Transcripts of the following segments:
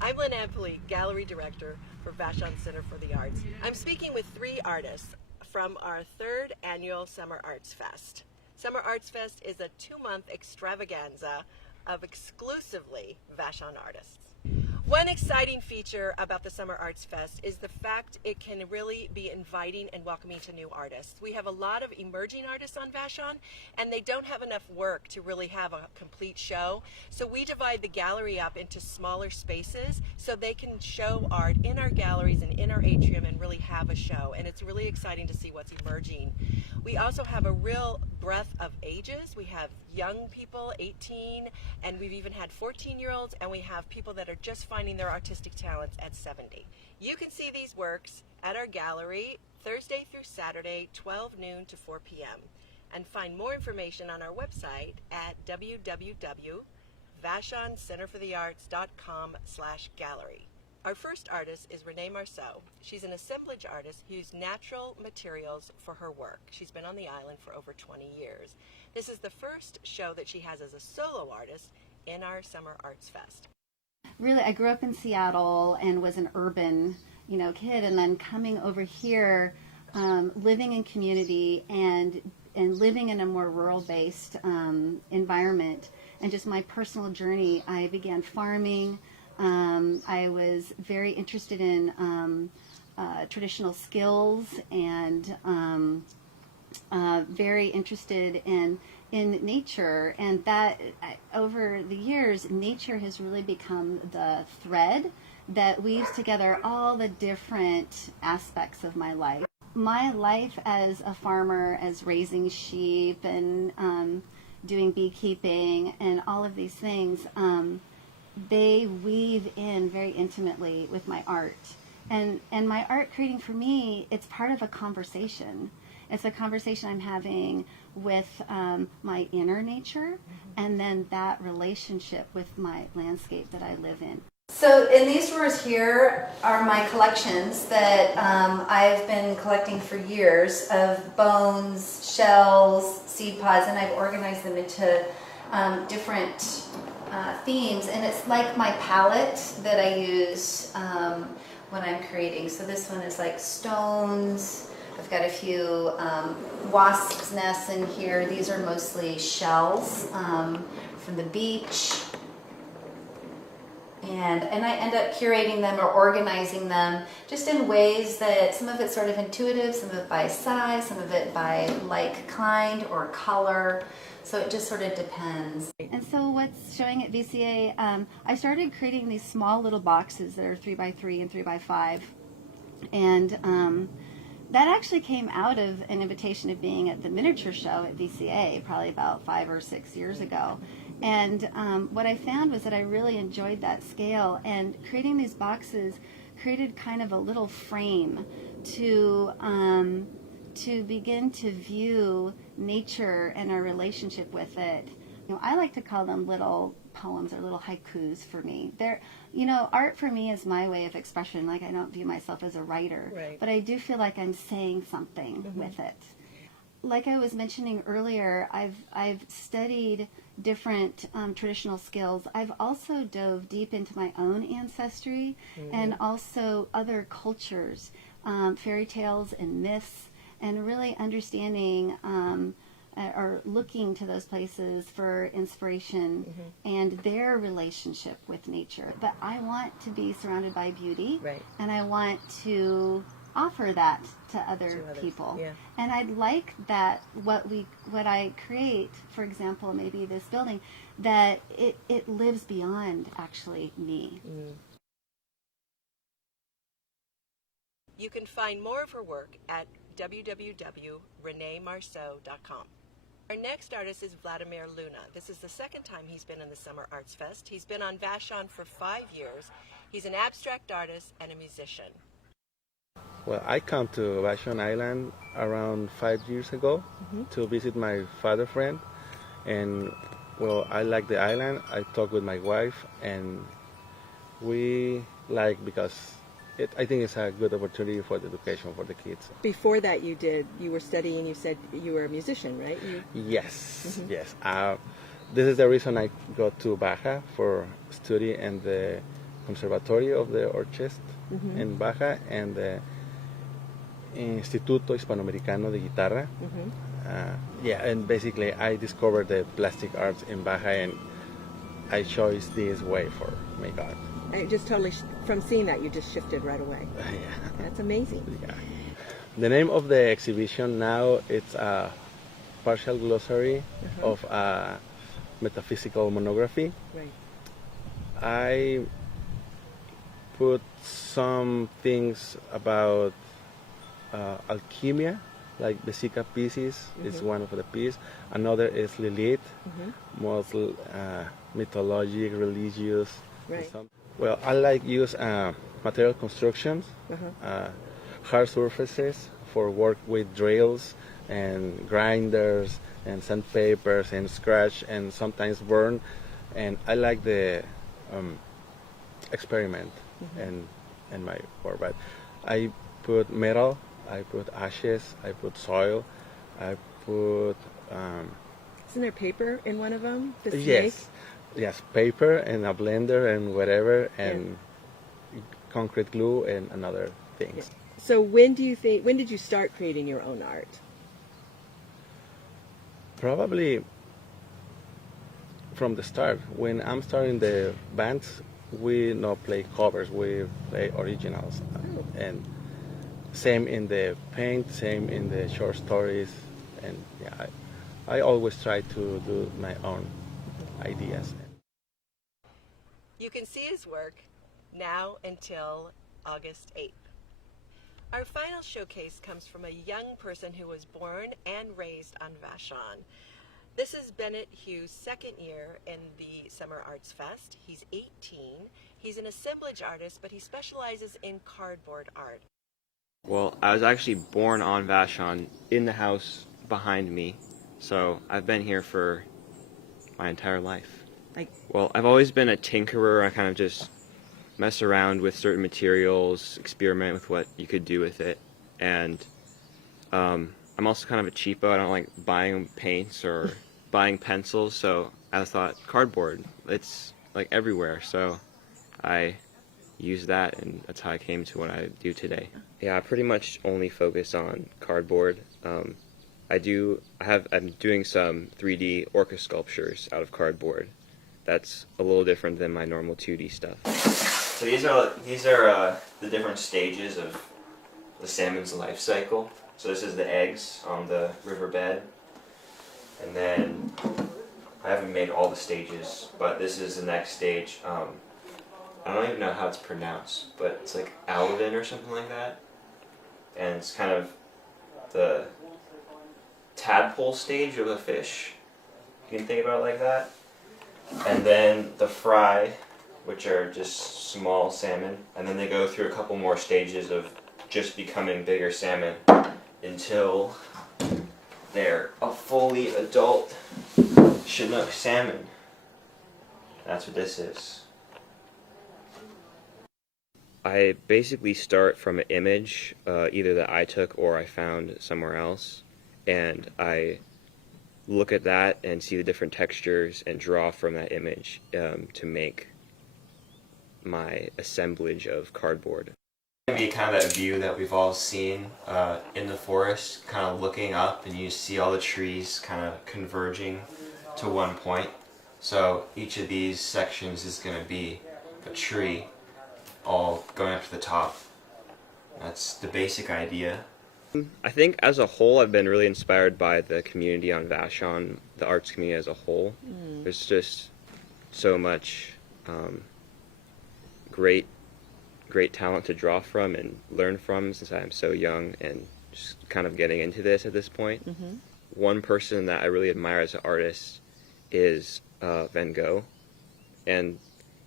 I'm Lynn Ampoli, Gallery Director for Vashon Center for the Arts. I'm speaking with 3 artists from our 3rd annual Summer Arts Fest. Summer Arts Fest is a 2-month extravaganza of exclusively Vashon artists. One exciting feature about the Summer Arts Fest is the fact it can really be inviting and welcoming to new artists. We have a lot of emerging artists on Vashon, and they don't have enough work to really have a complete show. So we divide the gallery up into smaller spaces so they can show art in our galleries and in our atrium and really have a show. And it's really exciting to see what's emerging. We also have a real breadth of ages. We have young people, 18, and we've even had 14-year-olds, and we have people that are just finding their artistic talents at 70. You can see these works at our gallery Thursday through Saturday, 12 noon to 4 p.m. and find more information on our website at www.vashoncenterforthearts.com/gallery. Our first artist is Renee Marceau. She's an assemblage artist who used natural materials for her work. She's been on the island for over 20 years. This is the first show that she has as a solo artist in our Summer Arts Fest. Really, I grew up in Seattle and was an urban, kid, and then coming over here, living in community and living in a more rural-based environment, and just my personal journey. I began farming. I was very interested in traditional skills and very interested in nature, and that over the years, nature has really become the thread that weaves together all the different aspects of my life. My life as a farmer, as raising sheep and doing beekeeping and all of these things, they weave in very intimately with my art. And my art creating, for me, it's part of a conversation. It's a conversation I'm having with my inner nature, and then that relationship with my landscape that I live in. So in these drawers here are my collections that I've been collecting for years of bones, shells, seed pods, and I've organized them into different themes, and it's like my palette that I use when I'm creating. So this one is like stones. I've got a few wasps' nests in here. These are mostly shells from the beach. And I end up curating them or organizing them just in ways that some of it's sort of intuitive, some of it by size, some of it by like kind or color. So it just sort of depends. And so what's showing at VCA, I started creating these small little boxes that are 3x3 and 3x5. And that actually came out of an invitation of being at the miniature show at VCA probably about 5 or 6 years ago. And what I found was that I really enjoyed that scale, and creating these boxes created kind of a little frame to begin to view nature and our relationship with it. I like to call them little poems or little haikus for me. They're, art for me is my way of expression. Like, I don't view myself as a writer, right, but I do feel like I'm saying something with it. Like I was mentioning earlier, I've studied different traditional skills. I've also dove deep into my own ancestry and also other cultures, fairy tales and myths, and really understanding or looking to those places for inspiration and their relationship with nature. But I want to be surrounded by beauty, right, and I want to offer that to other people. Yeah. And I'd like that what I create, for example, maybe this building, that it lives beyond actually me. You can find more of her work at www.reneemarceau.com. Our next artist is Vladimir Luna. This is the second time he's been in the Summer Arts Fest. He's been on Vashon for 5 years. He's an abstract artist and a musician. Well, I come to Vashon Island around 5 years ago to visit my father friend, and well, I like the island. I talked with my wife, and we like because I think it's a good opportunity for the education for the kids. Before that, you were studying. You said you were a musician, right? Yes, yes. This is the reason I go to Baja for study and the Conservatorio of the Orchestra in Baja and the Instituto Hispanoamericano de Guitarra. Yeah, and basically I discovered the plastic arts in Baja, and I chose this way for make art. I just totally, from seeing that, you just shifted right away. Yeah. That's amazing. Yeah. The name of the exhibition now it's a partial glossary of a metaphysical monography. Right. I put some things about alchemy, like Vesica Pisces is one of the pieces. Another is Lilith, most mythologic, religious. Right. Well, I like use material constructions, hard surfaces for work with drills and grinders and sandpapers and scratch and sometimes burn. And I like the experiment and my work. But I put metal, I put ashes, I put soil, I put Isn't there paper in one of them? The snake? yes, paper and a blender and whatever, and concrete glue and another things. Yeah. So when did you start creating your own art? Probably from the start. When I'm starting the bands, we not play covers, we play originals. And same in the paint, same in the short stories, and yeah, I always try to do my own ideas. You can see his work now until August 8th. Our final showcase comes from a young person who was born and raised on Vashon. This is Bennett Hughes' second year in the Summer Arts Fest. He's 18. He's an assemblage artist, but he specializes in cardboard art. Well, I was actually born on Vashon in the house behind me, so I've been here for my entire life. Well, I've always been a tinkerer. I kind of just mess around with certain materials, experiment with what you could do with it, and I'm also kind of a cheapo. I don't like buying paints or buying pencils, so I thought cardboard, it's like everywhere, so I use that, and that's how I came to what I do today. Yeah, I pretty much only focus on cardboard. I'm doing some 3D orca sculptures out of cardboard. That's a little different than my normal 2D stuff. So these are the different stages of the salmon's life cycle. So this is the eggs on the riverbed, and then I haven't made all the stages, but this is the next stage. I don't even know how it's pronounced, but it's like Alvin or something like that. And it's kind of the tadpole stage of a fish. You can think about it like that. And then the fry, which are just small salmon. And then they go through a couple more stages of just becoming bigger salmon until they're a fully adult Chinook salmon. That's what this is. I basically start from an image, either that I took or I found somewhere else, and I look at that and see the different textures and draw from that image to make my assemblage of cardboard. It's going to be kind of that view that we've all seen in the forest, kind of looking up, and you see all the trees kind of converging to one point. So each of these sections is going to be a tree all going up to the top. That's the basic idea. I think as a whole I've been really inspired by the community on Vashon, the arts community as a whole. There's just so much great talent to draw from and learn from since I'm so young and just kind of getting into this at this point. One person that I really admire as an artist is Van Gogh, and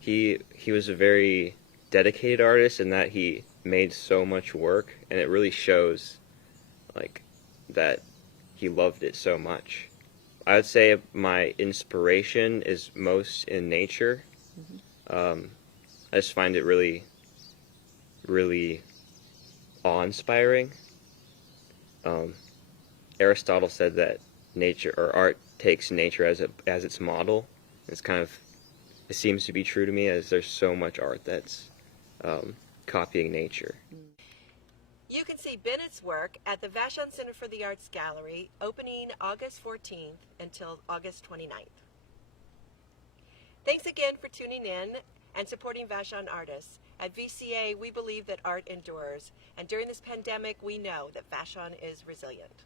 he was a very dedicated artist in that he made so much work, and it really shows like that he loved it so much. I would say my inspiration is most in nature. I just find it really, really awe-inspiring. Aristotle said that nature or art takes nature as its model. It's kind of it seems to be true to me, as there's so much art that's copying nature. You can see Bennett's work at the Vashon Center for the Arts Gallery, opening August 14th until August 29th. Thanks again for tuning in and supporting Vashon artists. At VCA, we believe that art endures, and during this pandemic, we know that Vashon is resilient.